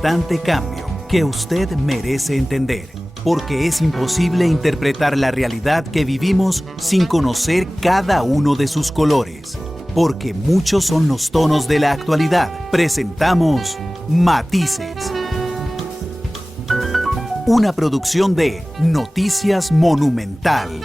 Constante cambio que usted merece entender, porque es imposible interpretar la realidad que vivimos sin conocer cada uno de sus colores. Porque muchos son los tonos de la actualidad. Presentamos Matices. Una producción de Noticias Monumental.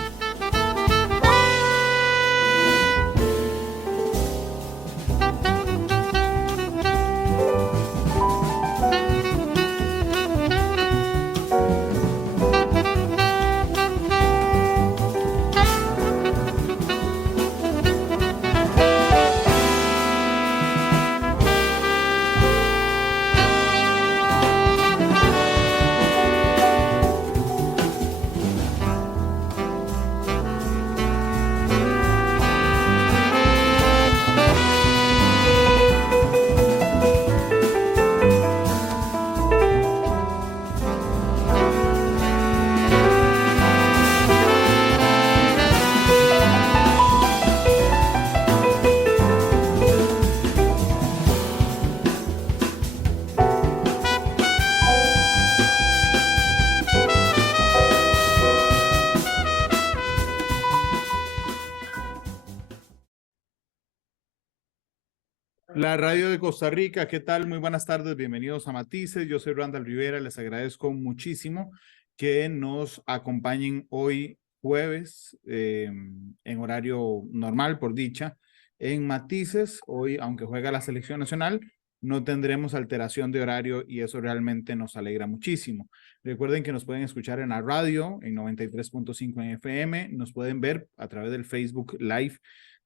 La radio de Costa Rica, ¿qué tal? Muy buenas tardes, bienvenidos a Matices. Yo soy Randall Rivera, les agradezco muchísimo que nos acompañen hoy jueves en horario normal, por dicha, en Matices. Hoy, aunque juega la selección nacional, no tendremos alteración de horario y eso realmente nos alegra muchísimo. Recuerden que nos pueden escuchar en la radio, en 93.5 en FM, nos pueden ver a través del Facebook Live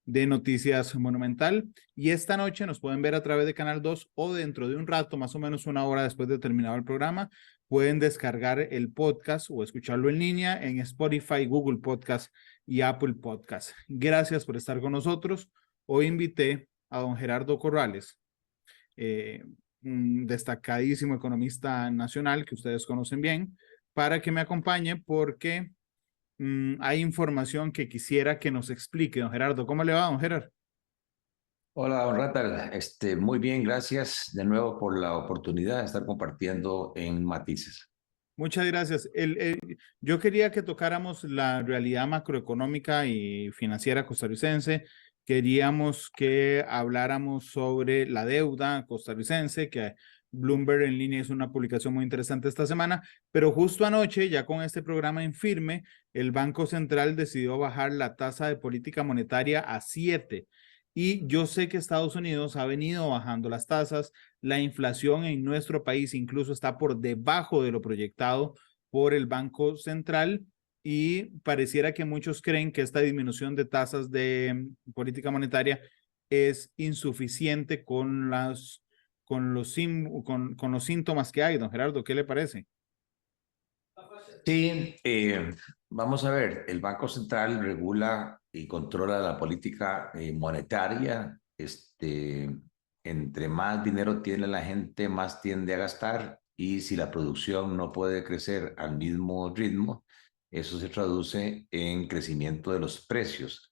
de Noticias Monumental, y esta noche nos pueden ver a través de Canal 2 o dentro de un rato, más o menos una hora después de terminado el programa, pueden descargar el podcast o escucharlo en línea en Spotify, Google Podcast y Apple Podcast. Gracias por estar con nosotros. Hoy invité a don Gerardo Corrales, un destacadísimo economista nacional que ustedes conocen bien, para que me acompañe porque hay información que quisiera que nos explique. Don Gerardo, ¿cómo le va, don Gerardo? Hola, don Ratal. Muy bien, gracias de nuevo por la oportunidad de estar compartiendo en Matices. Muchas gracias. Yo quería que tocáramos la realidad macroeconómica y financiera costarricense. Queríamos que habláramos sobre la deuda costarricense, que Bloomberg en línea es una publicación muy interesante esta semana, pero justo anoche, ya con este programa en firme, el Banco Central decidió bajar la tasa de política monetaria a 7. Y yo sé que Estados Unidos ha venido bajando las tasas. La inflación en nuestro país incluso está por debajo de lo proyectado por el Banco Central, y pareciera que muchos creen que esta disminución de tasas de política monetaria es insuficiente con los síntomas que hay. Don Gerardo, ¿qué le parece? Sí, vamos a ver, el Banco Central regula y controla la política monetaria. Entre más dinero tiene la gente, más tiende a gastar, y si la producción no puede crecer al mismo ritmo, eso se traduce en crecimiento de los precios,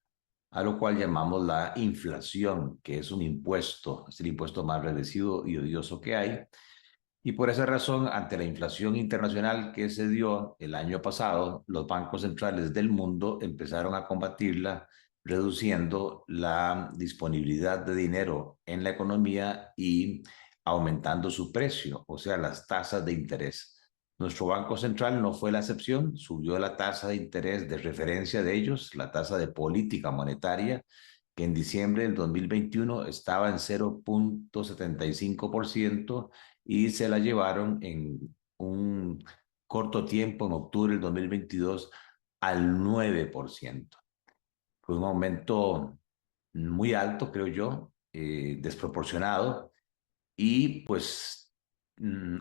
a lo cual llamamos la inflación, que es un impuesto, es el impuesto más regresivo y odioso que hay. Y por esa razón, ante la inflación internacional que se dio el año pasado, los bancos centrales del mundo empezaron a combatirla, reduciendo la disponibilidad de dinero en la economía y aumentando su precio, o sea, las tasas de interés. Nuestro Banco Central no fue la excepción, subió la tasa de interés de referencia de ellos, la tasa de política monetaria, que en diciembre del 2021 estaba en 0.75%, y se la llevaron en un corto tiempo, en octubre del 2022, al 9%. Fue un aumento muy alto, creo yo, desproporcionado, y pues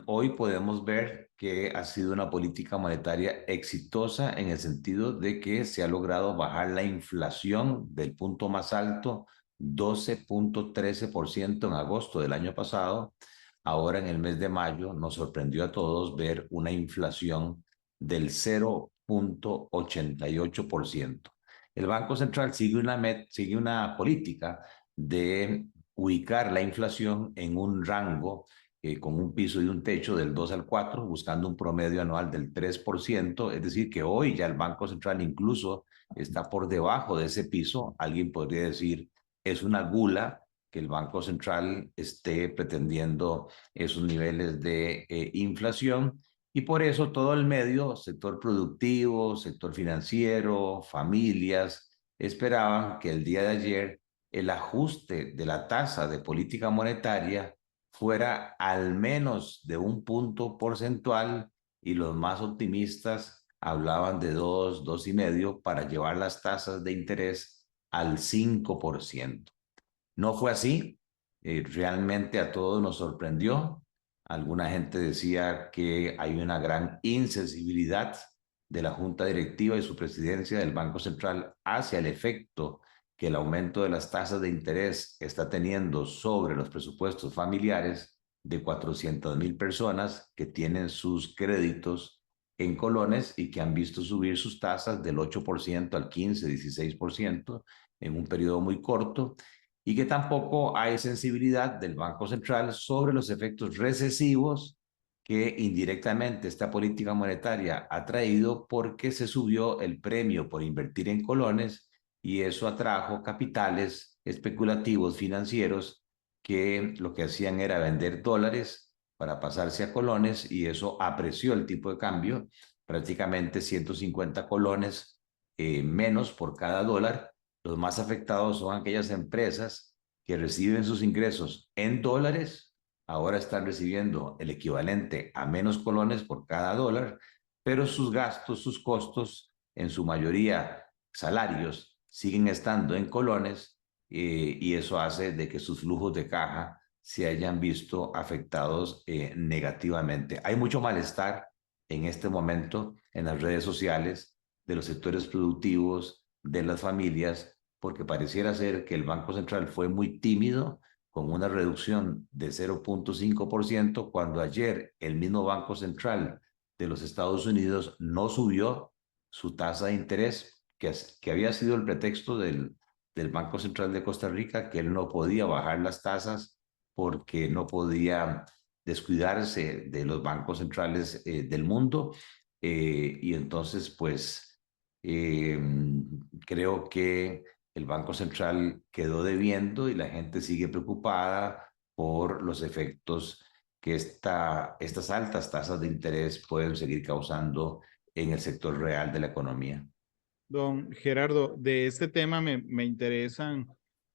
hoy podemos ver que ha sido una política monetaria exitosa en el sentido de que se ha logrado bajar la inflación del punto más alto, 12.13% en agosto del año pasado. Ahora en el mes de mayo nos sorprendió a todos ver una inflación del 0.88%. El Banco Central sigue una política de ubicar la inflación en un rango con un piso y un techo del 2 al 4, buscando un promedio anual del 3%, es decir, que hoy ya el Banco Central incluso está por debajo de ese piso. Alguien podría decir, es una gula que el Banco Central esté pretendiendo esos niveles de inflación, y por eso todo el medio, sector productivo, sector financiero, familias, esperaban que el día de ayer el ajuste de la tasa de política monetaria fuera al menos de un punto porcentual, y los más optimistas hablaban de 2,5 para llevar las tasas de interés al 5%. No fue así. Realmente a todos nos sorprendió. Alguna gente decía que hay una gran insensibilidad de la Junta Directiva y su presidencia del Banco Central hacia el efecto que el aumento de las tasas de interés está teniendo sobre los presupuestos familiares de 400,000 personas que tienen sus créditos en colones y que han visto subir sus tasas del 8% al 15, 16% en un periodo muy corto, y que tampoco hay sensibilidad del Banco Central sobre los efectos recesivos que indirectamente esta política monetaria ha traído, porque se subió el premio por invertir en colones y eso atrajo capitales especulativos financieros que lo que hacían era vender dólares para pasarse a colones, y eso apreció el tipo de cambio, prácticamente 150 colones menos por cada dólar. Los más afectados son aquellas empresas que reciben sus ingresos en dólares, ahora están recibiendo el equivalente a menos colones por cada dólar, pero sus gastos, sus costos, en su mayoría salarios, siguen estando en colones, y eso hace de que sus flujos de caja se hayan visto afectados negativamente. Hay mucho malestar en este momento en las redes sociales de los sectores productivos, de las familias, porque pareciera ser que el Banco Central fue muy tímido con una reducción de 0,5%, cuando ayer el mismo Banco Central de los Estados Unidos no subió su tasa de interés, que había sido el pretexto del Banco Central de Costa Rica, que él no podía bajar las tasas porque no podía descuidarse de los bancos centrales del mundo. Y entonces, pues, eh, creo que el Banco Central quedó debiendo y la gente sigue preocupada por los efectos que estas altas tasas de interés pueden seguir causando en el sector real de la economía. Don Gerardo, de este tema me interesan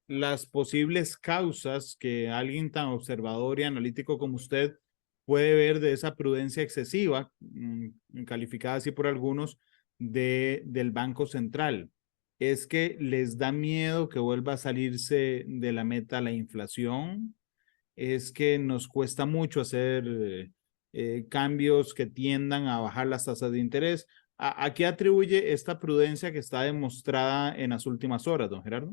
las posibles causas que alguien tan observador y analítico como usted puede ver de esa prudencia excesiva, calificada así por algunos, del Banco Central. ¿Es que les da miedo que vuelva a salirse de la meta la inflación? ¿Es que nos cuesta mucho hacer cambios que tiendan a bajar las tasas de interés? ¿A qué atribuye esta prudencia que está demostrada en las últimas horas, don Gerardo?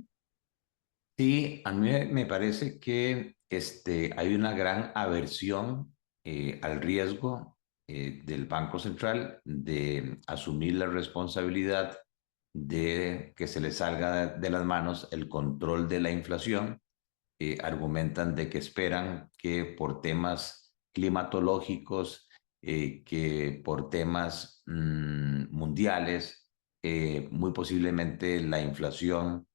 Sí, a mí me parece que hay una gran aversión al riesgo del Banco Central de asumir la responsabilidad de que se le salga de las manos el control de la inflación. Argumentan de que esperan que por temas climatológicos, que por temas mundiales, muy posiblemente la inflación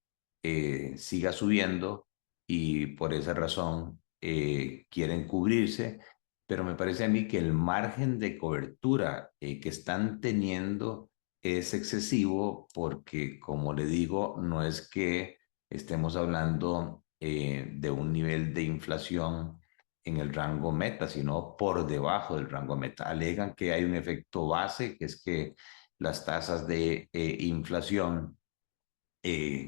siga subiendo, y por esa razón quieren cubrirse. Pero me parece a mí que el margen de cobertura que están teniendo es excesivo, porque, como le digo, no es que estemos hablando de un nivel de inflación en el rango meta, sino por debajo del rango meta. Alegan que hay un efecto base, que es que las tasas de inflación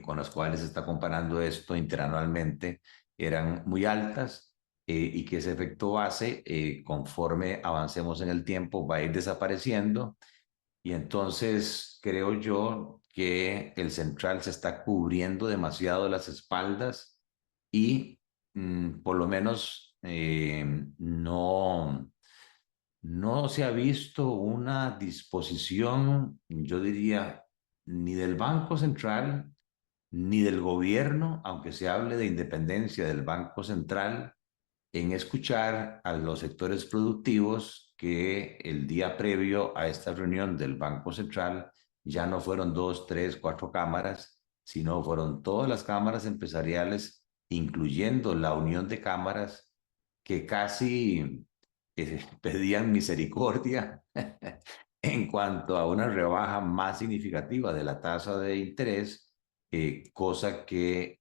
con las cuales se está comparando esto interanualmente eran muy altas, y que ese efecto base, conforme avancemos en el tiempo, va a ir desapareciendo. Y entonces creo yo que el central se está cubriendo demasiado las espaldas, y por lo menos no se ha visto una disposición, yo diría, ni del Banco Central ni del gobierno, aunque se hable de independencia del Banco Central, en escuchar a los sectores productivos que el día previo a esta reunión del Banco Central ya no fueron 2, 3, 4 cámaras, sino fueron todas las cámaras empresariales, incluyendo la Unión de Cámaras, que casi pedían misericordia en cuanto a una rebaja más significativa de la tasa de interés, cosa que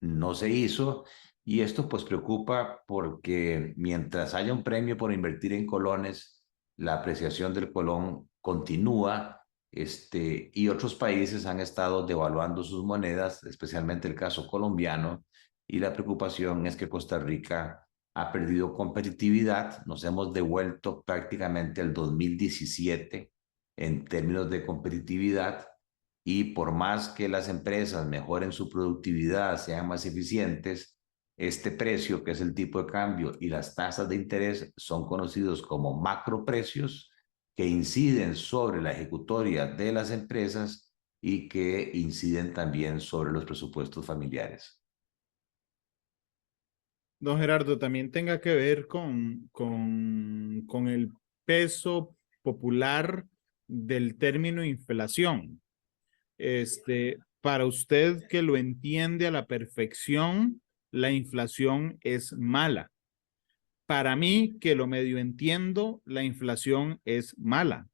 no se hizo. Y esto pues preocupa porque mientras haya un premio por invertir en colones, la apreciación del colón continúa, y otros países han estado devaluando sus monedas, especialmente el caso colombiano, y la preocupación es que Costa Rica ha perdido competitividad, nos hemos devuelto prácticamente al 2017 en términos de competitividad, y por más que las empresas mejoren su productividad, sean más eficientes, este precio, que es el tipo de cambio, y las tasas de interés son conocidos como macroprecios, que inciden sobre la ejecutoria de las empresas y que inciden también sobre los presupuestos familiares. Don Gerardo, también tenga que ver con el peso popular del término inflación. Para usted que lo entiende a la perfección, la inflación es mala. Para mí, que lo medio entiendo, la inflación es mala.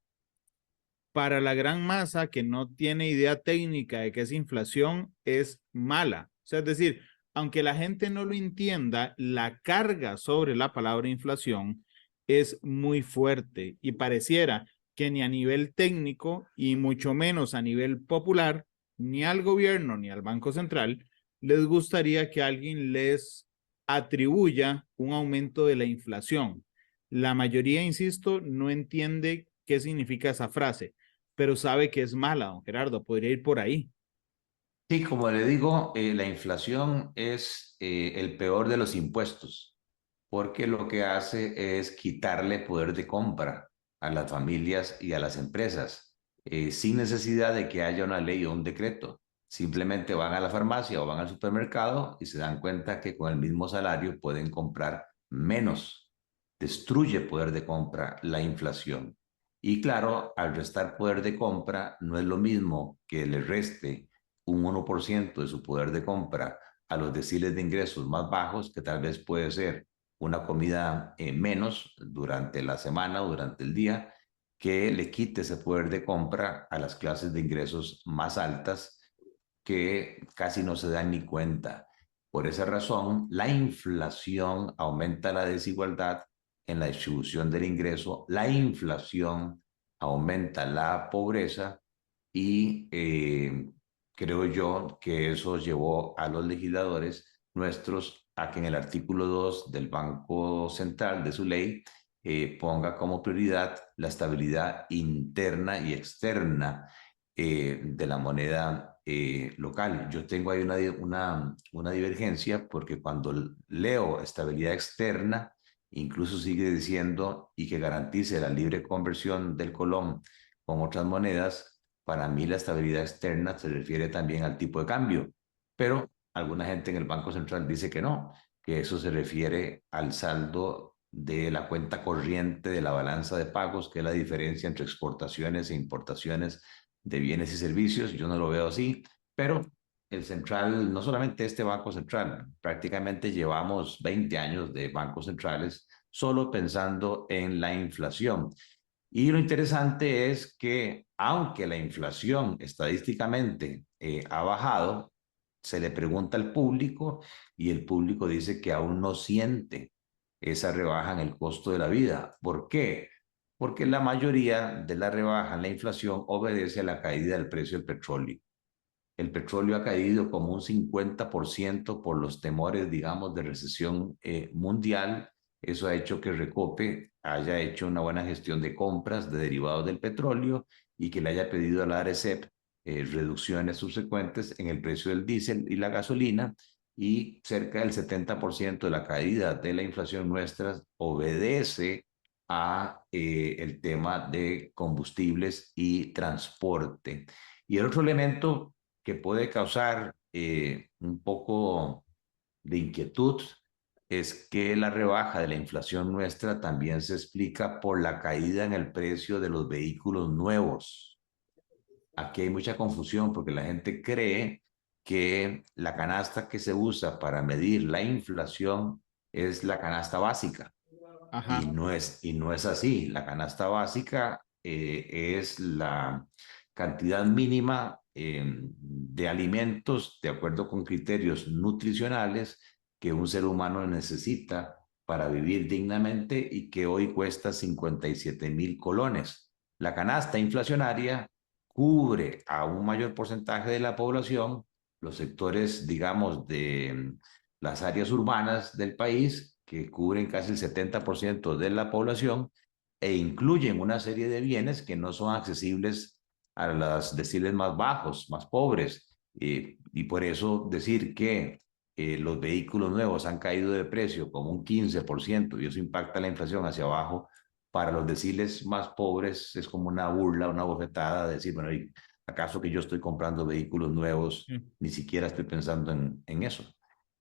Para la gran masa que no tiene idea técnica de qué es inflación, es mala. O sea, es decir, aunque la gente no lo entienda, la carga sobre la palabra inflación es muy fuerte y pareciera que ni a nivel técnico y mucho menos a nivel popular, ni al gobierno ni al Banco Central les gustaría que alguien les atribuya un aumento de la inflación. La mayoría, insisto, no entiende qué significa esa frase, pero sabe que es mala, don Gerardo, podría ir por ahí. Sí, como le digo, la inflación es el peor de los impuestos, porque lo que hace es quitarle poder de compra a las familias y a las empresas, sin necesidad de que haya una ley o un decreto. Simplemente van a la farmacia o van al supermercado y se dan cuenta que con el mismo salario pueden comprar menos. Destruye poder de compra la inflación. Y claro, al restar poder de compra, no es lo mismo que le reste un 1% de su poder de compra a los deciles de ingresos más bajos, que tal vez puede ser una comida menos durante la semana o durante el día, que le quite ese poder de compra a las clases de ingresos más altas, que casi no se dan ni cuenta. Por esa razón, la inflación aumenta la desigualdad en la distribución del ingreso, la inflación aumenta la pobreza, y creo yo que eso llevó a los legisladores nuestros a que en el artículo 2 del Banco Central de su ley ponga como prioridad la estabilidad interna y externa de la moneda local. Yo tengo ahí una divergencia, porque cuando leo estabilidad externa, incluso sigue diciendo y que garantice la libre conversión del colón con otras monedas. Para mí la estabilidad externa se refiere también al tipo de cambio, pero alguna gente en el Banco Central dice que no, que eso se refiere al saldo de la cuenta corriente de la balanza de pagos, que es la diferencia entre exportaciones e importaciones de bienes y servicios. Yo no lo veo así, pero el central, no solamente este Banco Central, prácticamente llevamos 20 años de bancos centrales solo pensando en la inflación. Y lo interesante es que, aunque la inflación estadísticamente ha bajado, se le pregunta al público y el público dice que aún no siente esa rebaja en el costo de la vida. ¿Por qué? Porque la mayoría de la rebaja en la inflación obedece a la caída del precio del petróleo. El petróleo ha caído como un 50% por los temores, digamos, de recesión mundial. Eso ha hecho que Recope haya hecho una buena gestión de compras de derivados del petróleo y que le haya pedido a la ARECEP reducciones subsecuentes en el precio del diésel y la gasolina, y cerca del 70% de la caída de la inflación nuestra obedece a el tema de combustibles y transporte. Y el otro elemento que puede causar un poco de inquietud es que la rebaja de la inflación nuestra también se explica por la caída en el precio de los vehículos nuevos. Aquí hay mucha confusión porque la gente cree que la canasta que se usa para medir la inflación es la canasta básica. Ajá, Y no es así. La canasta básica es la cantidad mínima de alimentos de acuerdo con criterios nutricionales que un ser humano necesita para vivir dignamente y que hoy cuesta 57.000 colones. La canasta inflacionaria cubre a un mayor porcentaje de la población, los sectores, digamos, de las áreas urbanas del país, que cubren casi el 70% de la población, e incluyen una serie de bienes que no son accesibles a los deciles más bajos, más pobres. Y por eso decir que los vehículos nuevos han caído de precio como un 15% y eso impacta la inflación hacia abajo, para los deciles más pobres es como una burla, una bofetada, de decir, bueno, ¿acaso que yo estoy comprando vehículos nuevos? sí. Ni siquiera estoy pensando en eso.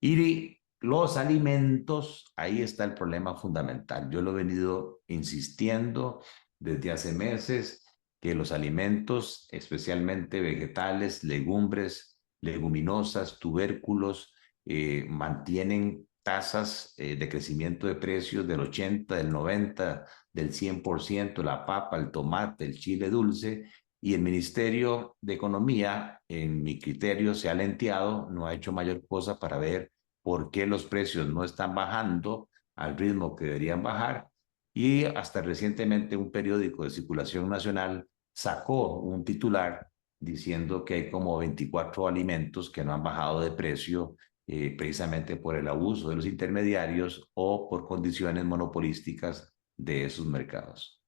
Y los alimentos, ahí está el problema fundamental. Yo lo he venido insistiendo desde hace meses, que los alimentos, especialmente vegetales, legumbres, leguminosas, tubérculos, mantienen tasas de crecimiento de precios del 80, del 90, del 100%, la papa, el tomate, el chile dulce, y el Ministerio de Economía, en mi criterio, se ha lenteado, no ha hecho mayor cosa para ver por qué los precios no están bajando al ritmo que deberían bajar. Y hasta recientemente un periódico de circulación nacional sacó un titular diciendo que hay como 24 alimentos que no han bajado de precio, precisamente por el abuso de los intermediarios o por condiciones monopolísticas de esos mercados.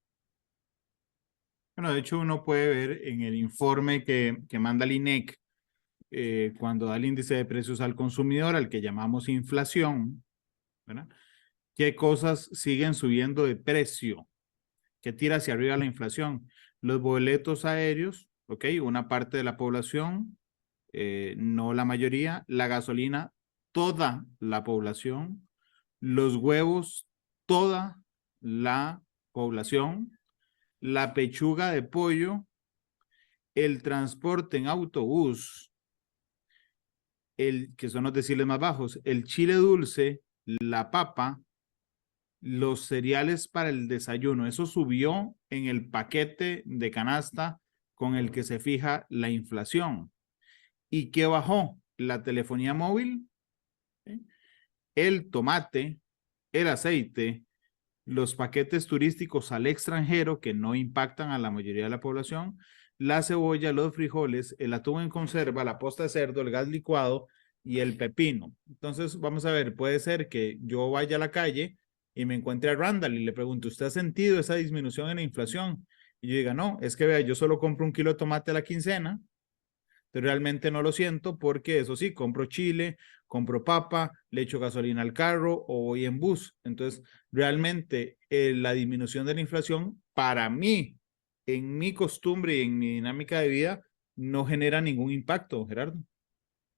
Bueno, de hecho uno puede ver en el informe que manda el INEC cuando da el índice de precios al consumidor, al que llamamos inflación, ¿verdad? ¿Qué cosas siguen subiendo de precio? ¿Qué tira hacia arriba la inflación? Los boletos aéreos, ¿ok? Una parte de la población, no la mayoría. La gasolina, toda la población. Los huevos, toda la población. La pechuga de pollo, el transporte en autobús, que son los deciles más bajos, el chile dulce, la papa, los cereales para el desayuno. Eso subió en el paquete de canasta con el que se fija la inflación. ¿Y qué bajó? La telefonía móvil, ¿sí? El tomate, el aceite, los paquetes turísticos al extranjero que no impactan a la mayoría de la población, la cebolla, los frijoles, el atún en conserva, la posta de cerdo, el gas licuado y el pepino. Entonces, vamos a ver, puede ser que yo vaya a la calle y me encuentre a Randall y le pregunto, ¿usted ha sentido esa disminución en la inflación? Y yo diga, no, es que vea, yo solo compro 1 kilo de tomate a la quincena, pero realmente no lo siento porque eso sí, compro chile, compro papa, le echo gasolina al carro o voy en bus. Entonces, realmente la disminución de la inflación para mí, en mi costumbre y en mi dinámica de vida, no genera ningún impacto, Gerardo.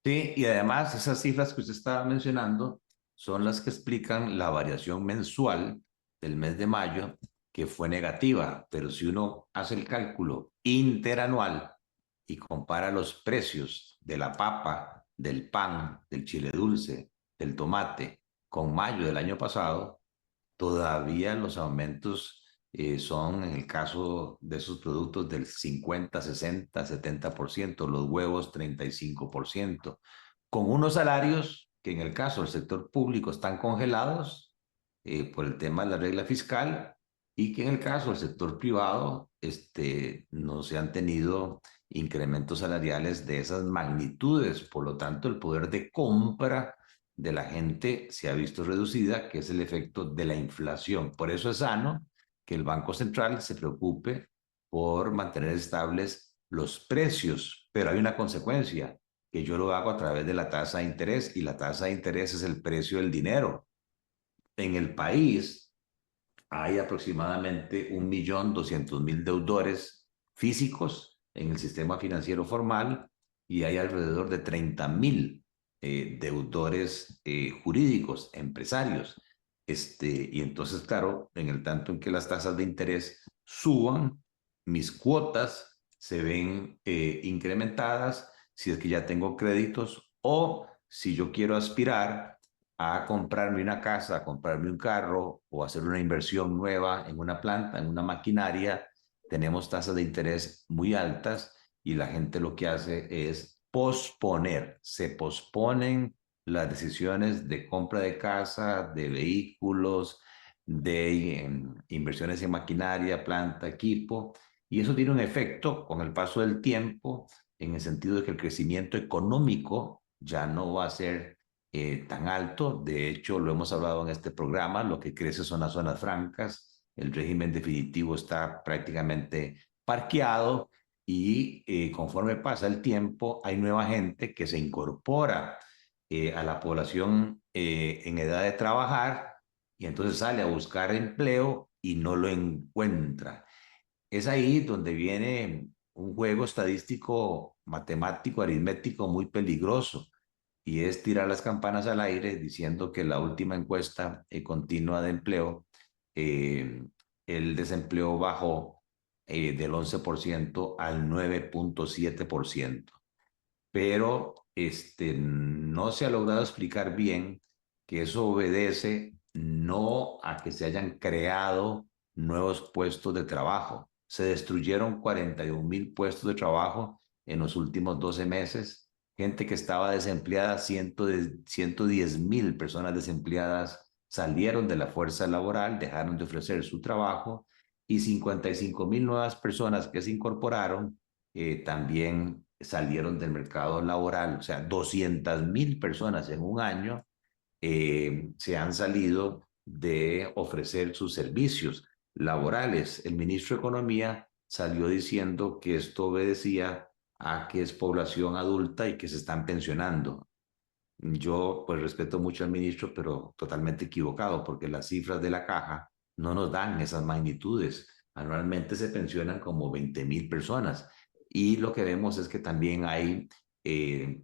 Sí, y además esas cifras que usted estaba mencionando son las que explican la variación mensual del mes de mayo, que fue negativa, pero si uno hace el cálculo interanual y compara los precios de la papa, del pan, del chile dulce, del tomate con mayo del año pasado, todavía los aumentos son, en el caso de esos productos, del 50, 60, 70%, los huevos 35%, con unos salarios que en el caso del sector público están congelados por el tema de la regla fiscal, y que en el caso del sector privado no se han tenido incrementos salariales de esas magnitudes. Por lo tanto, el poder de compra de la gente se ha visto reducida, que es el efecto de la inflación. Por eso es sano que el Banco Central se preocupe por mantener estables los precios, pero hay una consecuencia, que yo lo hago a través de la tasa de interés, y la tasa de interés es el precio del dinero. En el país hay aproximadamente 1.200.000 deudores físicos en el sistema financiero formal, y hay alrededor de 30.000 deudores jurídicos, empresarios. Y entonces, claro, en el tanto en que las tasas de interés suban, mis cuotas se ven incrementadas si es que ya tengo créditos o si yo quiero aspirar a comprarme una casa, a comprarme un carro o hacer una inversión nueva en una planta, en una maquinaria, tenemos tasas de interés muy altas y la gente lo que hace es posponer, se posponen las decisiones de compra de casa, de vehículos, de inversiones en maquinaria, planta, equipo, y eso tiene un efecto con el paso del tiempo en el sentido de que el crecimiento económico ya no va a ser tan alto. De hecho, lo hemos hablado en este programa, lo que crece son las zonas francas, el régimen definitivo está prácticamente parqueado y conforme pasa el tiempo hay nueva gente que se incorpora a la población en edad de trabajar y entonces sale a buscar empleo y no lo encuentra. Es ahí donde viene un juego estadístico, matemático, aritmético muy peligroso y es tirar las campanas al aire diciendo que la última encuesta continua de empleo, eh, el desempleo bajó del 11% al 9,7%, pero no se ha logrado explicar bien que eso obedece no a que se hayan creado nuevos puestos de trabajo. Se destruyeron 41,000 puestos de trabajo en los últimos 12 meses. Gente que estaba desempleada, 110,000 personas desempleadas salieron de la fuerza laboral, dejaron de ofrecer su trabajo y 55,000 nuevas personas que se incorporaron también salieron del mercado laboral. O sea, 200,000 personas en un año se han salido de ofrecer sus servicios laborales. El ministro de Economía salió diciendo que esto obedecía a que es población adulta y que se están pensionando. Yo pues respeto mucho al ministro, pero totalmente equivocado, porque las cifras de la caja no nos dan esas magnitudes. Anualmente se pensionan como 20,000 personas y lo que vemos es que también hay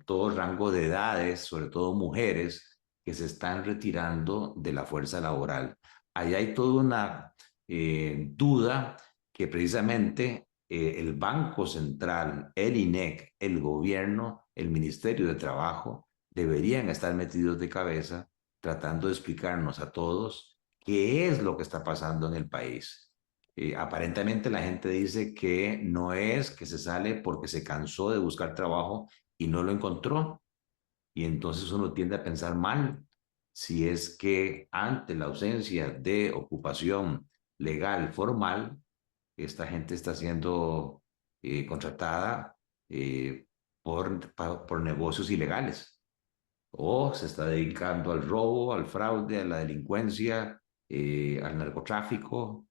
todo rango de edades, sobre todo mujeres, que se están retirando de la fuerza laboral. Ahí hay toda una duda que precisamente el Banco Central, el INEC, el gobierno, el Ministerio de Trabajo, deberían estar metidos de cabeza tratando de explicarnos a todos qué es lo que está pasando en el país. Aparentemente la gente dice que no es que se sale porque se cansó de buscar trabajo y no lo encontró. Y entonces uno tiende a pensar mal si es que ante la ausencia de ocupación legal formal, esta gente está siendo contratada por negocios ilegales o se está dedicando al robo, al fraude, a la delincuencia, al narcotráfico. Claro.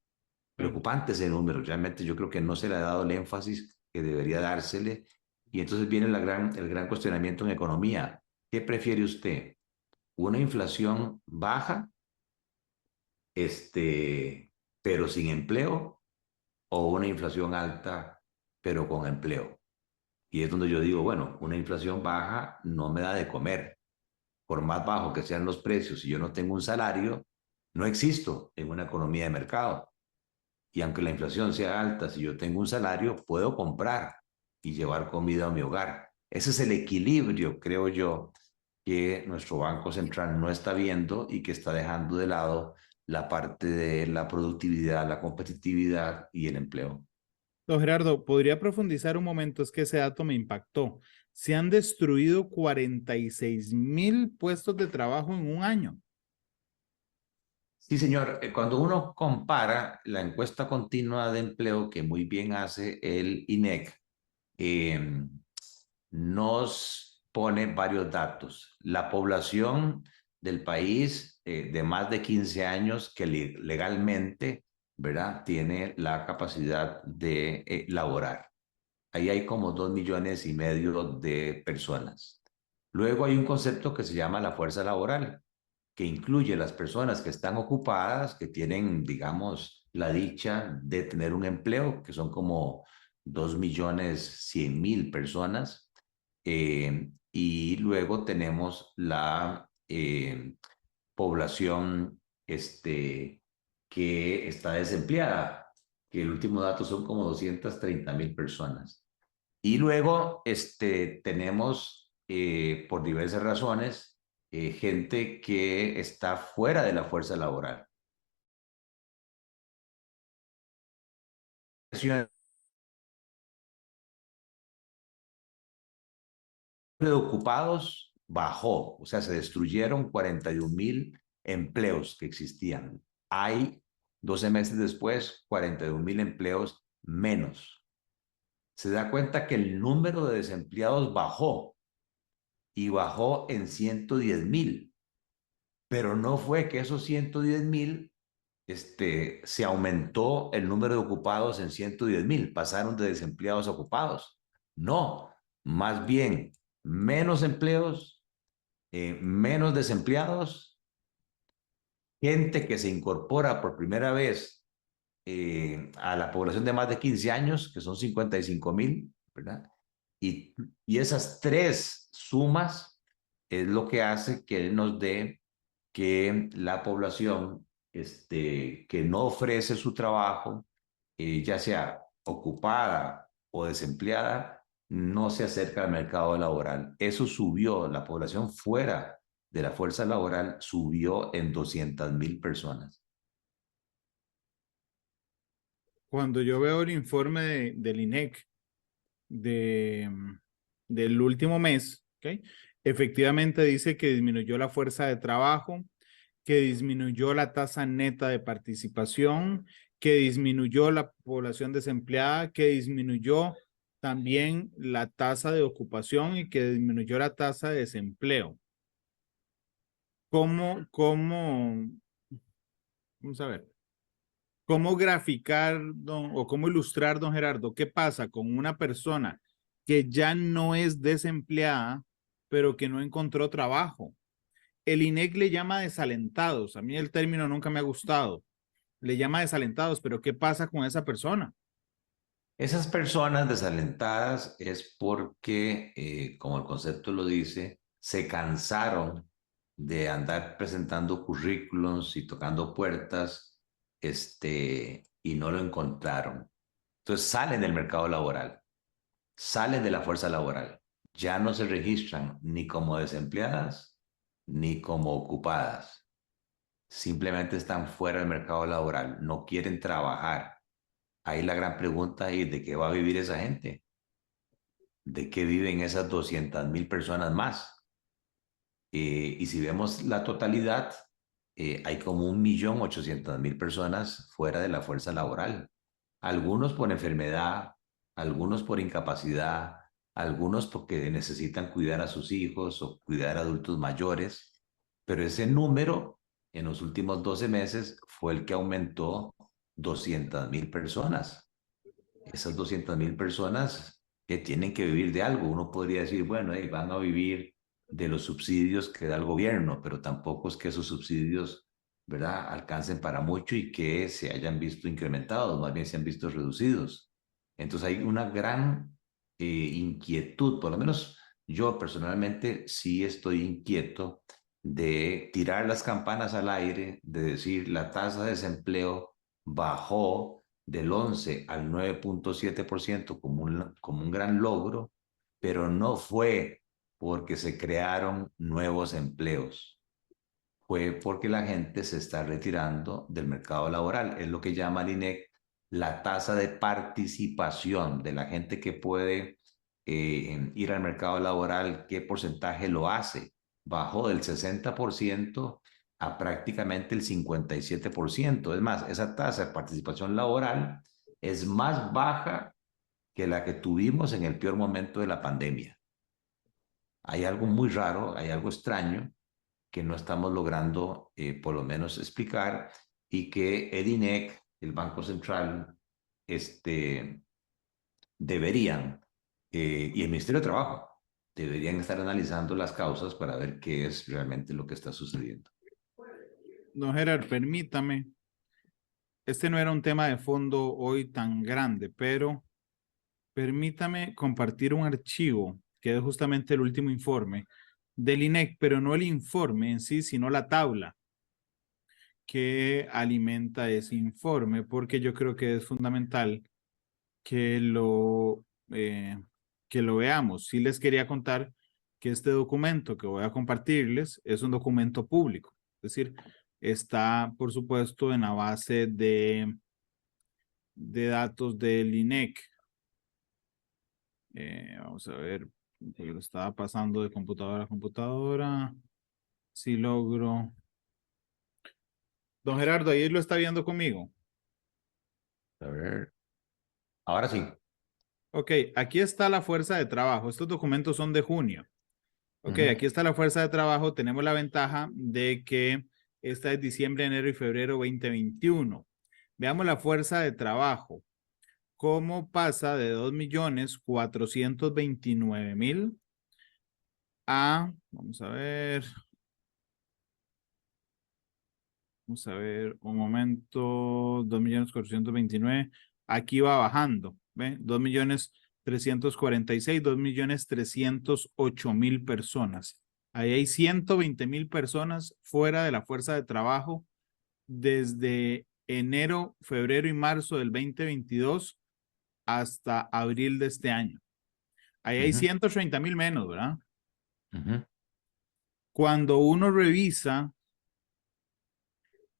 Preocupante ese número. Realmente yo creo que no se le ha dado el énfasis que debería dársele. Y entonces viene el gran cuestionamiento en economía. ¿Qué prefiere usted? ¿Una inflación baja, pero sin empleo? ¿O una inflación alta, pero con empleo? Y es donde yo digo, bueno, una inflación baja no me da de comer. Por más bajo que sean los precios, si yo no tengo un salario, no existo en una economía de mercado. Y aunque la inflación sea alta, si yo tengo un salario, puedo comprar y llevar comida a mi hogar. Ese es el equilibrio, creo yo, que nuestro Banco Central no está viendo y que está dejando de lado la parte de la productividad, la competitividad y el empleo. Don Gerardo, ¿podría profundizar un momento? Es que ese dato me impactó. Se han destruido 46,000 puestos de trabajo en un año. Sí, señor. Cuando uno compara la encuesta continua de empleo que muy bien hace el INEC, eh, nos pone varios datos. La población del país de más de 15 años que legalmente, ¿verdad?, tiene la capacidad de laborar. Ahí hay como 2,5 millones de personas. Luego hay un concepto que se llama la fuerza laboral, que incluye las personas que están ocupadas, que tienen, digamos, la dicha de tener un empleo, que son como 2,100,000 personas, y luego tenemos la población que está desempleada, que el último dato son como 230,000 personas. Y luego tenemos, por diversas razones, gente que está fuera de la fuerza laboral. De ocupados bajó, o sea, se destruyeron 41,000 empleos que existían. Hay 12 meses después 41,000 empleos menos. Se da cuenta que el número de desempleados bajó y bajó en 110,000, pero no fue que esos 110,000 se aumentó el número de ocupados en 110,000, pasaron de desempleados a ocupados. No, más bien menos empleos, menos desempleados, gente que se incorpora por primera vez a la población de más de 15 años, que son 55,000, ¿verdad? Y esas tres sumas es lo que hace que nos dé que la población que no ofrece su trabajo, ya sea ocupada o desempleada, no se acerca al mercado laboral. Eso subió, la población fuera de la fuerza laboral subió en 200,000 personas. Cuando yo veo el informe del INEC del último mes, ¿ok? Efectivamente dice que disminuyó la fuerza de trabajo, que disminuyó la tasa neta de participación, que disminuyó la población desempleada, que disminuyó también la tasa de ocupación y que disminuyó la tasa de desempleo. Vamos a ver, cómo graficar o cómo ilustrar, don Gerardo, qué pasa con una persona que ya no es desempleada, pero que no encontró trabajo? El INEC le llama desalentados. A mí el término nunca me ha gustado. Le llama desalentados, pero ¿qué pasa con esa persona? Esas personas desalentadas es porque, como el concepto lo dice, se cansaron de andar presentando currículums y tocando puertas, y no lo encontraron. Entonces salen del mercado laboral, salen de la fuerza laboral, ya no se registran ni como desempleadas ni como ocupadas. Simplemente están fuera del mercado laboral, no quieren trabajar. Ahí la gran pregunta es, ¿de qué va a vivir esa gente? ¿De qué viven esas 200,000 personas más? Y si vemos la totalidad, hay como 1,800,000 personas fuera de la fuerza laboral. Algunos por enfermedad, algunos por incapacidad, algunos porque necesitan cuidar a sus hijos o cuidar a adultos mayores. Pero ese número en los últimos 12 meses fue el que aumentó 200,000 personas. Esas 200,000 personas que tienen que vivir de algo. Uno podría decir, bueno, van a vivir de los subsidios que da el gobierno, pero tampoco es que esos subsidios, ¿verdad?, alcancen para mucho y que se hayan visto incrementados, más bien se han visto reducidos. Entonces hay una gran inquietud, por lo menos yo personalmente sí estoy inquieto de tirar las campanas al aire, de decir la tasa de desempleo bajó del 11 al 9,7% como un gran logro, pero no fue porque se crearon nuevos empleos, fue porque la gente se está retirando del mercado laboral. Es lo que llama el INEC la tasa de participación de la gente que puede ir al mercado laboral, qué porcentaje lo hace. Bajó del 60% a prácticamente el 57%. Es más, esa tasa de participación laboral es más baja que la que tuvimos en el peor momento de la pandemia. Hay algo muy raro, hay algo extraño que no estamos logrando por lo menos explicar, y que el INEC, el Banco Central, deberían, y el Ministerio de Trabajo, deberían estar analizando las causas para ver qué es realmente lo que está sucediendo. Don Gerard, permítame. Este no era un tema de fondo hoy tan grande, pero permítame compartir un archivo que es justamente el último informe del INEC, pero no el informe en sí, sino la tabla que alimenta ese informe, porque yo creo que es fundamental que eh, que lo veamos. Sí les quería contar que este documento que voy a compartirles es un documento público, es decir, está, por supuesto, en la base de datos del INEC. Vamos a ver, lo estaba pasando de computadora a computadora. Si logro. Don Gerardo, ahí lo está viendo conmigo. A ver. Ahora sí. Ok, aquí está la fuerza de trabajo. Estos documentos son de junio. Ok, aquí está la fuerza de trabajo. Tenemos la ventaja de que esta es diciembre, enero y febrero 2021. Veamos la fuerza de trabajo. ¿Cómo pasa de 2.429.000 a, vamos a ver, un momento, 2.429.000, aquí va bajando, ¿ve? 2.346.000, 2.308.000 personas. Ahí hay 120.000 personas fuera de la fuerza de trabajo desde enero, febrero y marzo del 2022 hasta abril de este año. Ahí hay 130.000 menos, ¿verdad? Cuando uno revisa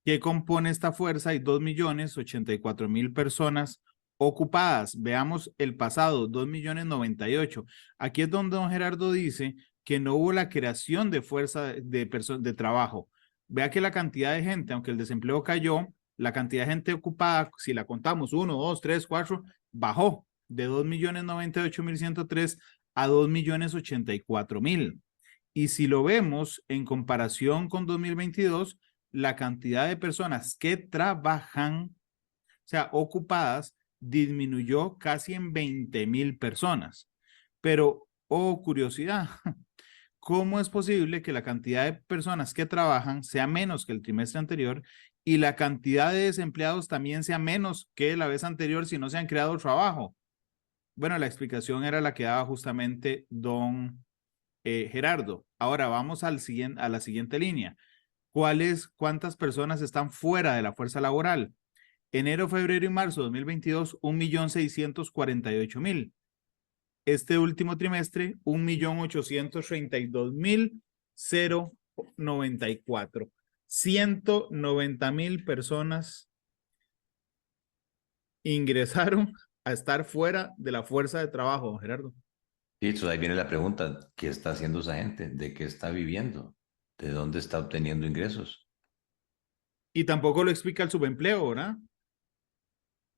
qué compone esta fuerza, hay 2.084.000 personas ocupadas. Veamos el pasado, 2.098.000. Aquí es donde don Gerardo dice que no hubo la creación de fuerza de trabajo. Vea que la cantidad de gente, aunque el desempleo cayó, la cantidad de gente ocupada, si la contamos 1, 2, 3, 4, bajó de 2.098.103 a 2.084.000. Y si lo vemos en comparación con 2022, la cantidad de personas que trabajan, o sea, ocupadas, disminuyó casi en 20.000 personas. Pero, oh, curiosidad, ¿cómo es posible que la cantidad de personas que trabajan sea menos que el trimestre anterior y la cantidad de desempleados también sea menos que la vez anterior si no se han creado trabajo? Bueno, la explicación era la que daba justamente don Gerardo. Ahora vamos a la siguiente línea. ¿Cuántas personas están fuera de la fuerza laboral? Enero, febrero y marzo de 2022, 1.648.000. Este último trimestre, 1.832.094. 190.000 personas ingresaron a estar fuera de la fuerza de trabajo, Gerardo. Sí, entonces ahí viene la pregunta, ¿qué está haciendo esa gente? ¿De qué está viviendo? ¿De dónde está obteniendo ingresos? Y tampoco lo explica el subempleo, ¿verdad?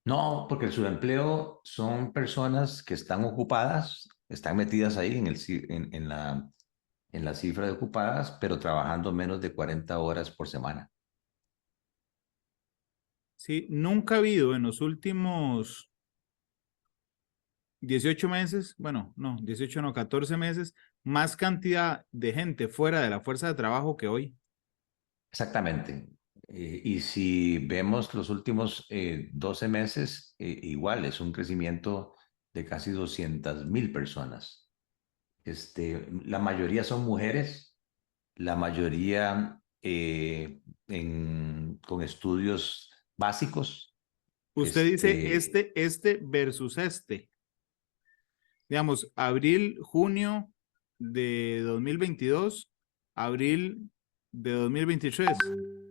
No, porque el subempleo son personas que están ocupadas, están metidas ahí en la cifra de ocupadas, pero trabajando menos de 40 horas por semana. Sí, nunca ha habido en los últimos 18 meses, bueno, no, 18 no, 14 meses, más cantidad de gente fuera de la fuerza de trabajo que hoy. Exactamente. Y si vemos los últimos 12 meses, igual es un crecimiento de casi 200.000 personas. La mayoría son mujeres, la mayoría con estudios básicos. Usted dice este versus este. Digamos, abril, junio de 2022, abril de 2023,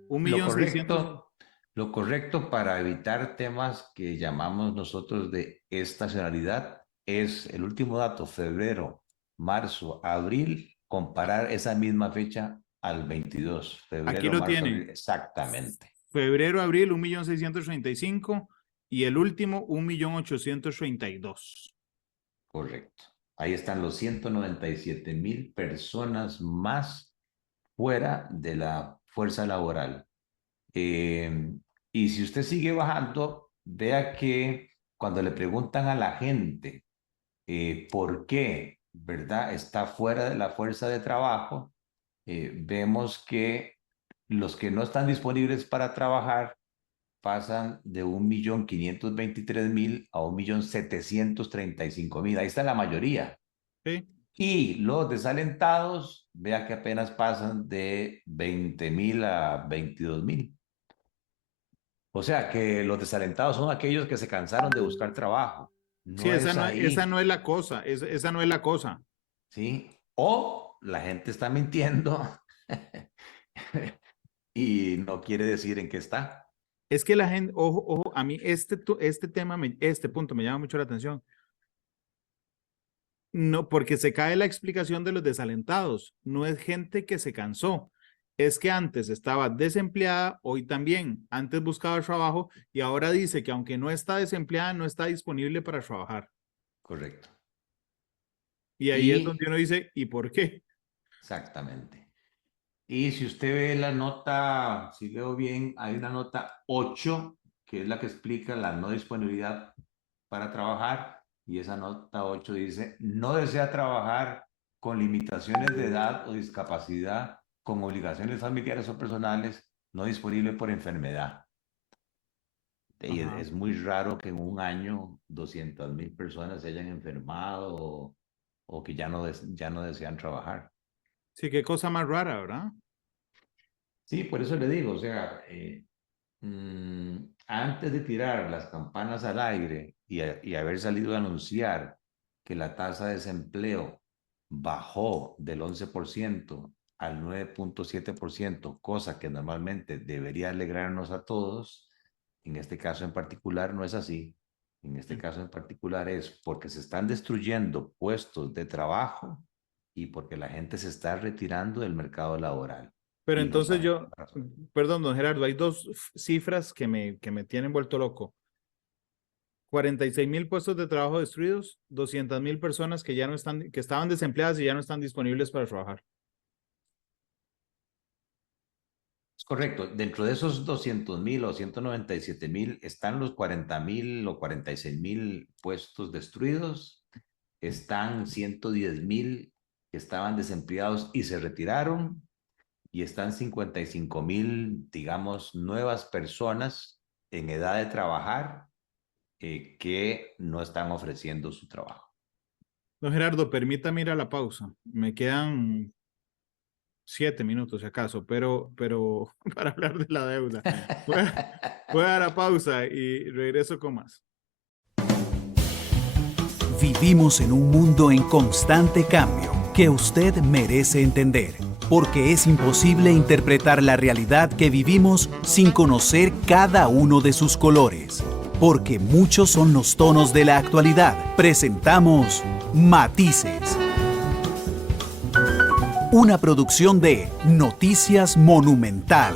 Lo 1.600.000. correcto, lo correcto para evitar temas que llamamos nosotros de estacionalidad es el último dato, febrero, marzo, abril, comparar esa misma fecha al 22, Aquí febrero, lo marzo, tiene. abril, exactamente, Febrero, abril, 1.635.000 y el último, 1.832.000. correcto. Ahí están los 197.000 personas más fuera de la fuerza laboral. Eh, y si usted sigue bajando, vea que cuando le preguntan a la gente por qué, ¿verdad? Está fuera de la fuerza de trabajo, vemos que los que no están disponibles para trabajar pasan de 1.523.000 a 1.735.000. Ahí está la mayoría. ¿Sí? Y los desalentados, vea que apenas pasan de 20,000 a 22,000. O sea que los desalentados son aquellos que se cansaron de buscar trabajo. Sí, No es esa ahí, no es la cosa, esa no es la cosa. ¿sí? O la gente está mintiendo y no quiere decir en qué está. Es que la gente, ojo, ojo, a mí este tema, este punto me llama mucho la atención. No, porque se cae la explicación de los desalentados. No es gente que se cansó. Es que antes estaba desempleada, hoy también. Antes buscaba trabajo y ahora dice que aunque no está desempleada, no está disponible para trabajar. Correcto. Y ahí es Y donde uno dice, ¿y por qué? exactamente. Y si usted ve la nota, si veo bien, hay una nota 8 que es la que explica la no disponibilidad para trabajar, y esa nota 8 dice, no desea trabajar con limitaciones de edad o discapacidad, con obligaciones familiares o personales, no disponible por enfermedad. Y Ajá. es muy raro que en un año 200,000 personas se hayan enfermado o que ya no desean trabajar. Sí, qué cosa más rara, ¿verdad? Sí, por eso le digo, o sea, antes de tirar las campanas al aire y haber salido a anunciar que la tasa de desempleo bajó del 11% al 9,7%, cosa que normalmente debería alegrarnos a todos, en este caso en particular no es así. En este caso en particular es porque se están destruyendo puestos de trabajo y porque la gente se está retirando del mercado laboral Pero y no entonces saben yo, la razón. perdón, don Gerardo, hay dos cifras que me tienen vuelto loco. 46,000 puestos de trabajo destruidos, 200,000 personas que ya no están, que estaban desempleadas y ya no están disponibles para trabajar. Es correcto. Dentro de esos 200,000 o 197,000 están los 40,000 o 46,000 puestos destruidos. Están 110,000 que estaban desempleados y se retiraron. Y están 55,000, digamos, nuevas personas en edad de trabajar que no están ofreciendo su trabajo. Don Gerardo, permítame ir a la pausa. Me quedan 7 minutos, si acaso, pero para hablar de la deuda. Voy a dar la pausa y regreso con más. Vivimos en un mundo en constante cambio que usted merece entender, porque es imposible interpretar la realidad que vivimos sin conocer cada uno de sus colores. Porque muchos son los tonos de la actualidad. Presentamos Matices. Una producción de Noticias Monumental.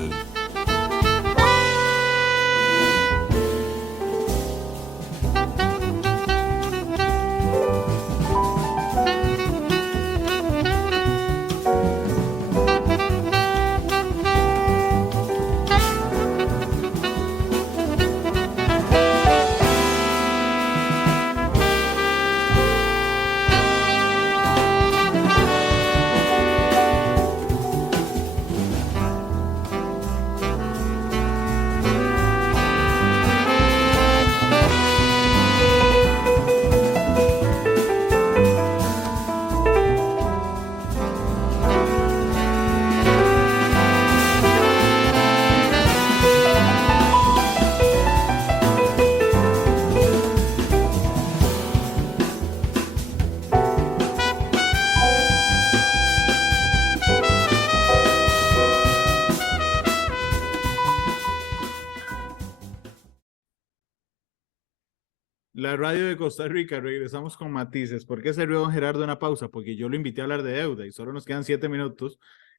La radio de Costa Rica, regresamos con Matices. ¿Por qué se rió don Gerardo en la pausa? Porque yo lo invité a hablar de deuda y solo nos quedan 7 minutos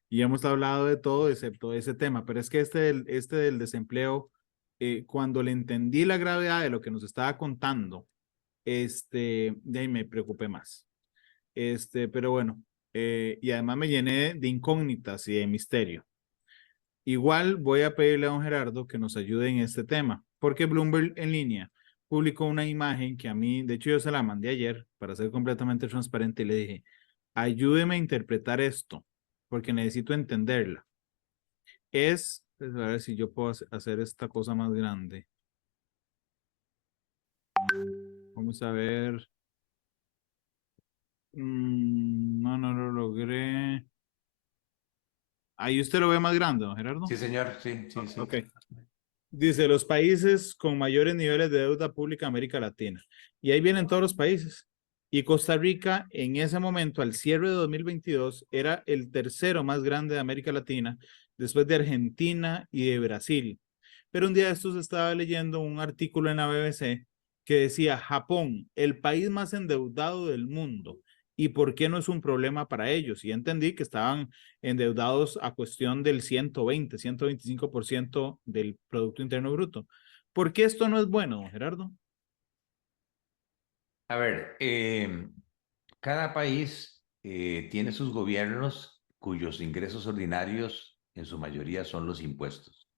y hemos hablado de todo excepto ese tema. Pero es que este del desempleo, cuando le entendí la gravedad de lo que nos estaba contando, de ahí me preocupé más. Pero bueno, y además me llené de incógnitas y de misterio. Igual voy a pedirle a don Gerardo que nos ayude en este tema, porque Bloomberg en línea publicó una imagen que a mí, de hecho yo se la mandé ayer para ser completamente transparente y le dije, ayúdeme a interpretar esto, porque necesito entenderla. Pues, a ver si yo puedo hacer esta cosa más grande. Vamos a ver. No lo logré. Ahí usted lo ve más grande, don Gerardo. Sí, señor, sí, sí, sí. Ok. Dice, los países con mayores niveles de deuda pública de América Latina. Y ahí vienen todos los países. Y Costa Rica, en ese momento, al cierre de 2022, era el tercero más grande de América Latina, después de Argentina y de Brasil. Pero un día de estos estaba leyendo un artículo en la BBC que decía, Japón, el país más endeudado del mundo. ¿Y por qué no es un problema para ellos? Y entendí que estaban endeudados a cuestión del 120, 125% del Producto Interno Bruto. ¿Por qué esto no es bueno, Gerardo? A ver, cada país tiene sus gobiernos cuyos ingresos ordinarios en su mayoría son los impuestos.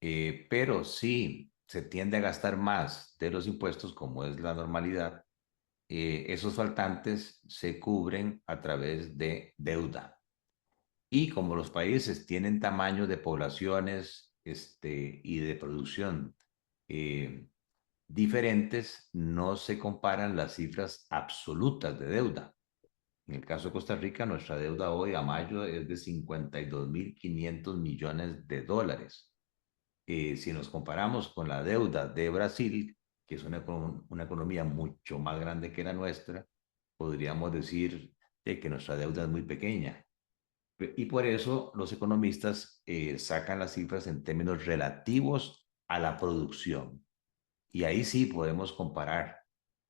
Pero si se tiende a gastar más de los impuestos, como es la normalidad, esos faltantes se cubren a través de deuda. Y como los países tienen tamaño de poblaciones y de producción eh, diferentes, no se comparan las cifras absolutas de deuda. En el caso de Costa Rica, nuestra deuda hoy a mayo es de 52.500 millones de dólares. Si nos comparamos con la deuda de Brasil, que es una economía mucho más grande que la nuestra, podríamos decir que nuestra deuda es muy pequeña. Y por eso los economistas sacan las cifras en términos relativos a la producción. Y ahí sí podemos comparar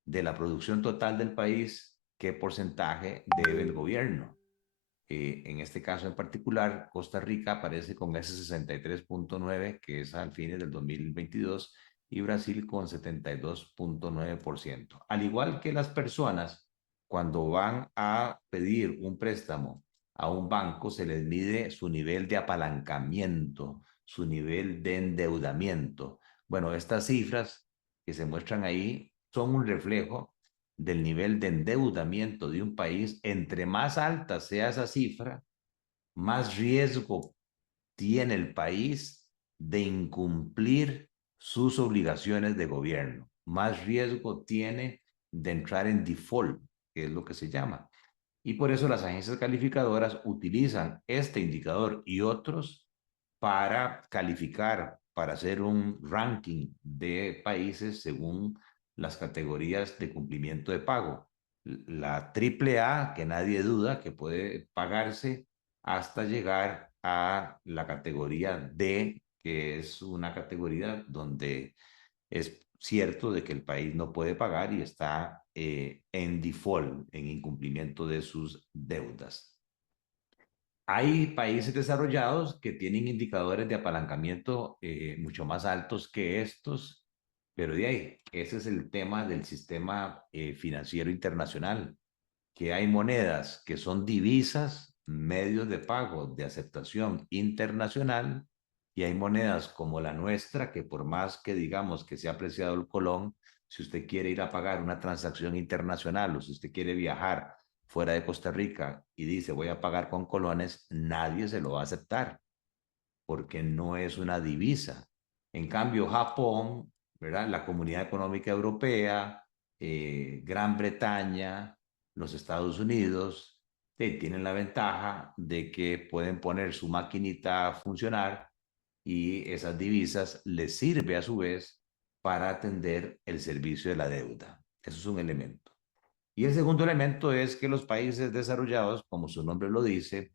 de la producción total del país qué porcentaje debe el gobierno. En este caso en particular, Costa Rica aparece con ese 63.9, que es al fines del 2022, y Brasil con 72.9%. Al igual que las personas, cuando van a pedir un préstamo a un banco, se les mide su nivel de apalancamiento, su nivel de endeudamiento. Bueno, estas cifras que se muestran ahí son un reflejo del nivel de endeudamiento de un país. Entre más alta sea esa cifra, más riesgo tiene el país de incumplir sus obligaciones de gobierno, más riesgo tiene de entrar en default, que es lo que se llama. Y por eso las agencias calificadoras utilizan este indicador y otros para calificar, para hacer un ranking de países según las categorías de cumplimiento de pago. La triple A, que nadie duda que puede pagarse, hasta llegar a la categoría D, que es una categoría donde es cierto de que el país no puede pagar y está en default, en incumplimiento de sus deudas. Hay países desarrollados que tienen indicadores de apalancamiento mucho más altos que estos, pero de ahí, ese es el tema del sistema financiero internacional, que hay monedas que son divisas, medios de pago de aceptación internacional, y hay monedas como la nuestra, que por más que digamos que se ha apreciado el colón, si usted quiere ir a pagar una transacción internacional o si usted quiere viajar fuera de Costa Rica y dice voy a pagar con colones, nadie se lo va a aceptar porque no es una divisa. En cambio, Japón, ¿verdad? La Comunidad Económica Europea, Gran Bretaña, los Estados Unidos, tienen la ventaja de que pueden poner su maquinita a funcionar y esas divisas les sirve a su vez para atender el servicio de la deuda. Eso es un elemento. Y el segundo elemento es que los países desarrollados, como su nombre lo dice,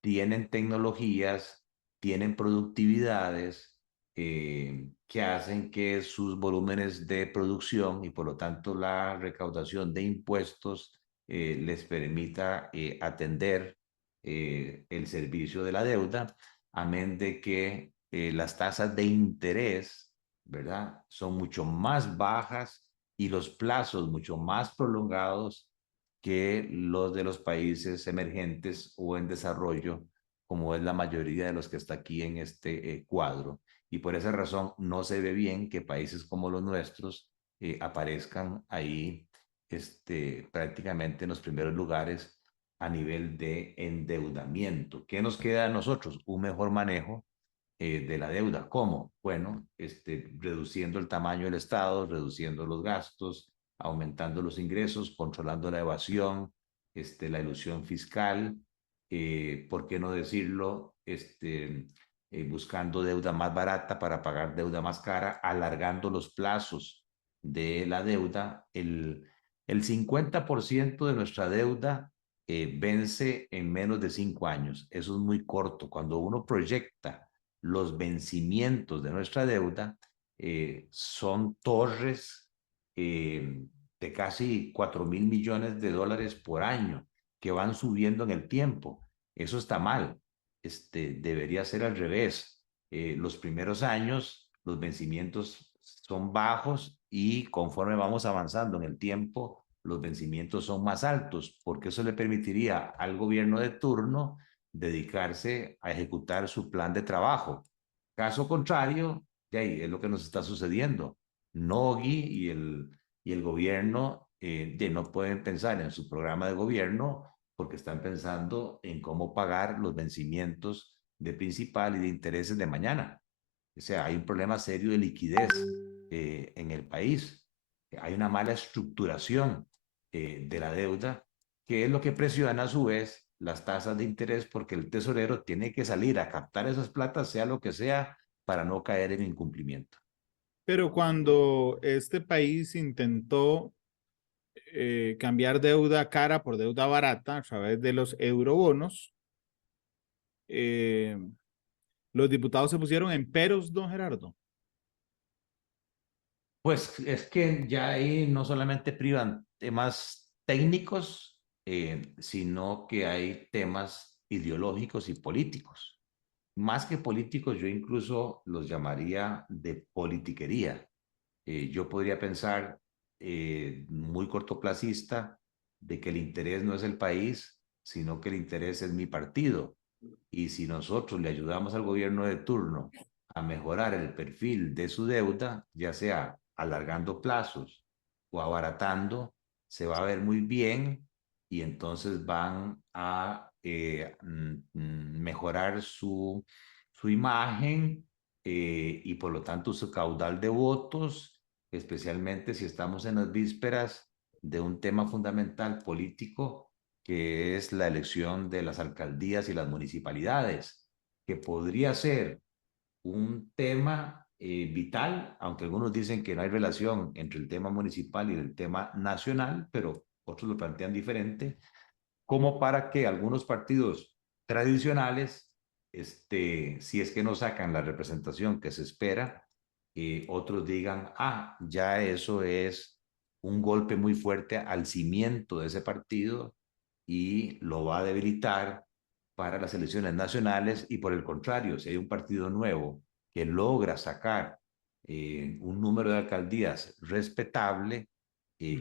tienen tecnologías, tienen productividades que hacen que sus volúmenes de producción y por lo tanto la recaudación de impuestos les permita atender el servicio de la deuda, amén de que las tasas de interés, ¿verdad? Son mucho más bajas y los plazos mucho más prolongados que los de los países emergentes o en desarrollo, como es la mayoría de los que está aquí en este cuadro. Y por esa razón no se ve bien que países como los nuestros aparezcan ahí prácticamente en los primeros lugares a nivel de endeudamiento. ¿Qué nos queda a nosotros? Un mejor manejo de la deuda. ¿Cómo? Bueno, reduciendo el tamaño del Estado, reduciendo los gastos, aumentando los ingresos, controlando la evasión, la ilusión fiscal, ¿por qué no decirlo? Buscando deuda más barata para pagar deuda más cara, alargando los plazos de la deuda. El 50% de nuestra deuda vence en menos de 5 años. Eso es muy corto. Cuando uno proyecta los vencimientos de nuestra deuda, son torres de casi 4.000 millones de dólares por año que van subiendo en el tiempo. Eso está mal. Debería ser al revés. Los primeros años, los vencimientos son bajos y conforme vamos avanzando en el tiempo, los vencimientos son más altos, porque eso le permitiría al gobierno de turno dedicarse a ejecutar su plan de trabajo. Caso contrario, de ahí es lo que nos está sucediendo. Nogui y el gobierno no pueden pensar en su programa de gobierno porque están pensando en cómo pagar los vencimientos de principal y de intereses de mañana. O sea, hay un problema serio de liquidez en el país. Hay una mala estructuración de la deuda, que es lo que presiona a su vez las tasas de interés, porque el tesorero tiene que salir a captar esas platas, sea lo que sea, para no caer en incumplimiento. Pero cuando este país intentó cambiar deuda cara por deuda barata a través de los eurobonos, eh, los diputados se pusieron en peros, don Gerardo. Pues es que ya ahí no solamente privan temas técnicos, sino que hay temas ideológicos y políticos. Más que políticos, yo incluso los llamaría de politiquería. Yo podría pensar muy cortoplacista de que el interés no es el país, sino que el interés es mi partido. Y si nosotros le ayudamos al gobierno de turno a mejorar el perfil de su deuda, ya sea alargando plazos o abaratando, se va a ver muy bien y entonces van a mejorar su imagen y por lo tanto su caudal de votos, especialmente si estamos en las vísperas de un tema fundamental político que es la elección de las alcaldías y las municipalidades, que podría ser un tema vital, aunque algunos dicen que no hay relación entre el tema municipal y el tema nacional, pero otros lo plantean diferente, como para que algunos partidos tradicionales, si es que no sacan la representación que se espera, otros digan, ya eso es un golpe muy fuerte al cimiento de ese partido y lo va a debilitar para las elecciones nacionales y por el contrario, si hay un partido nuevo que logra sacar un número de alcaldías respetable,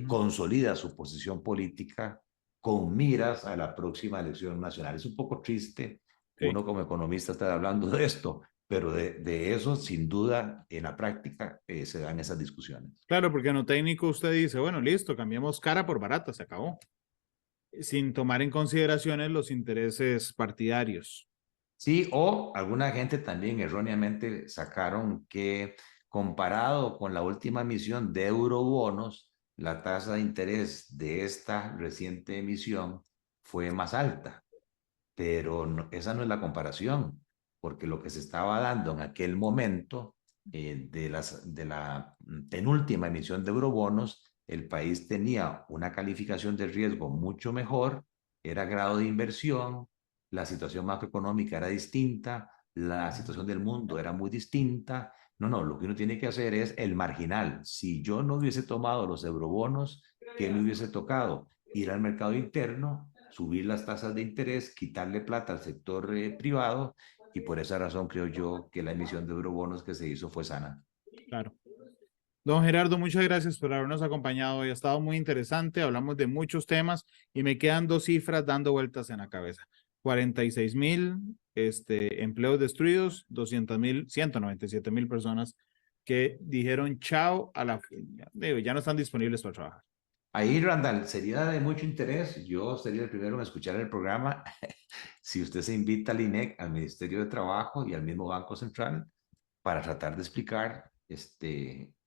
consolida su posición política con miras a la próxima elección nacional. Es un poco triste Sí. uno como economista estar hablando de esto, pero de eso sin duda en la práctica se dan esas discusiones. Claro, porque en lo técnico usted dice, bueno, listo, cambiamos cara por barata, se acabó, sin tomar en consideraciones los intereses partidarios. Sí, o alguna gente también erróneamente sacaron que comparado con la última emisión de eurobonos, la tasa de interés de esta reciente emisión fue más alta, pero esa no es la comparación, porque lo que se estaba dando en aquel momento de la penúltima emisión de eurobonos, el país tenía una calificación de riesgo mucho mejor, era grado de inversión, la situación macroeconómica era distinta, la situación del mundo era muy distinta. No, lo que uno tiene que hacer es el marginal. Si yo no hubiese tomado los eurobonos, ¿qué me hubiese tocado? Ir al mercado interno, subir las tasas de interés, quitarle plata al sector privado y por esa razón creo yo que la emisión de eurobonos que se hizo fue sana. Claro. Don Gerardo, muchas gracias por habernos acompañado hoy. Ha estado muy interesante, hablamos de muchos temas y me quedan dos cifras dando vueltas en la cabeza. 46.000 empleos destruidos, 200.000, 197.000 personas que dijeron chao a la... Digo, ya no están disponibles para trabajar. Ahí, Randall, sería de mucho interés. Yo sería el primero en escuchar el programa. Si usted se invita al INEC, al Ministerio de Trabajo y al mismo Banco Central para tratar de explicar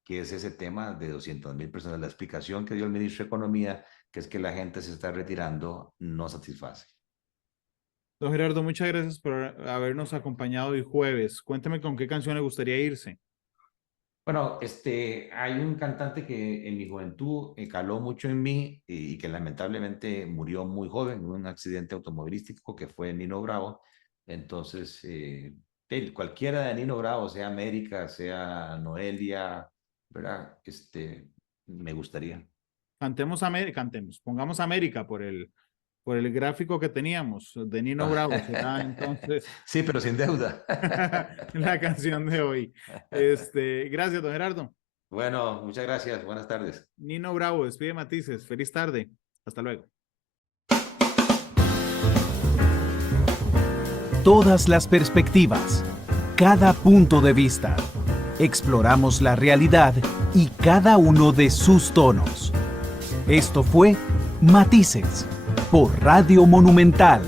que es ese tema de 200.000 personas. La explicación que dio el ministro de Economía, que es que la gente se está retirando, no satisface. Don Gerardo, muchas gracias por habernos acompañado hoy jueves. Cuénteme con qué canción le gustaría irse. Bueno, hay un cantante que en mi juventud caló mucho en mí y que lamentablemente murió muy joven en un accidente automovilístico, que fue Nino Bravo. Entonces, cualquiera de Nino Bravo, sea América, sea Noelia, ¿verdad? Me gustaría. Cantemos, pongamos América por el gráfico que teníamos de Nino Bravo. Será entonces Sí, pero sin deuda. la canción de hoy. Gracias, don Gerardo. Bueno, muchas gracias. Buenas tardes. Nino Bravo, despide Matices. Feliz tarde. Hasta luego. Todas las perspectivas, cada punto de vista. Exploramos la realidad y cada uno de sus tonos. Esto fue Matices por Radio Monumental.